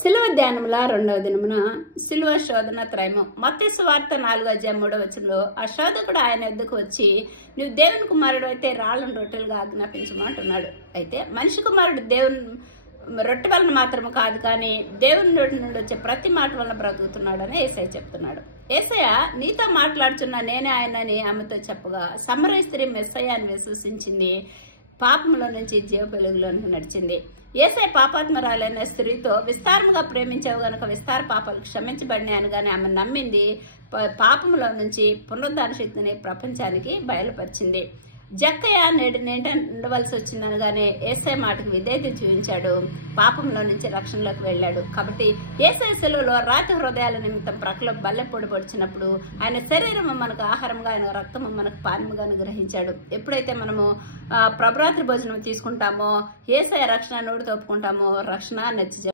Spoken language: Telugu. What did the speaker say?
సిలువ ధ్యానముల 2వ దినమున సిలువ శోధన త్రయము. మత్తయి సువార్త 4:3 ఆ శోధకుడు ఆయన వద్దకు వచ్చి, నువ్వు దేవుని కుమారుడు అయితే రాళ్లను రొట్టెలుగా ఆజ్ఞాపించమంటున్నాడు. అయితే మనిషి కుమారుడు దేవుని రొట్టె వలన మాత్రము కాదు, కానీ దేవుని నోటి నుండి వచ్చే ప్రతి మాట వలన బ్రతుకుతున్నాడని యేసయ్య చెప్తున్నాడు. యేసయ్య నీతో మాట్లాడుచున్న నేనే ఆయనని ఆమెతో చెప్పగా, సమరయ స్త్రీ మెస్సయ్య అని విశ్వసించింది, పాపంలో నుంచి జీవ వెలుగులోనికి నడిచింది. యేసయ్య పాపాత్మరాలైన స్త్రీతో, విస్తారముగా ప్రేమించావు గనుక విస్తార పాపాలు క్షమించబడినాయని గాని ఆమె నమ్మింది. పాపంలో నుంచి పునరుద్ధాన శక్తిని ప్రపంచానికి బయలుపరిచింది. జక్కయ్య నేట ఉండవలసి వచ్చిందనగానే యేసయ్య మాటకు విధేయత చూపించాడు, పాపంలో నుంచి రక్షణలోకి వెళ్ళాడు. కాబట్టి యేసయ్య సెలవులో రాతి హృదయాల నిమిత్తం ప్రక్కలో బల్లె పొడిపొడిచినప్పుడు ఆయన శరీరము మనకు ఆహారంగా, ఆయన రక్తము మనకు పానముగా గ్రహించాడు. ఎప్పుడైతే మనము ప్రభరాత్రి భోజనం తీసుకుంటామో, యేసయ్య రక్షణ నోటి తోపుకుంటామో, రక్షణ నచ్చి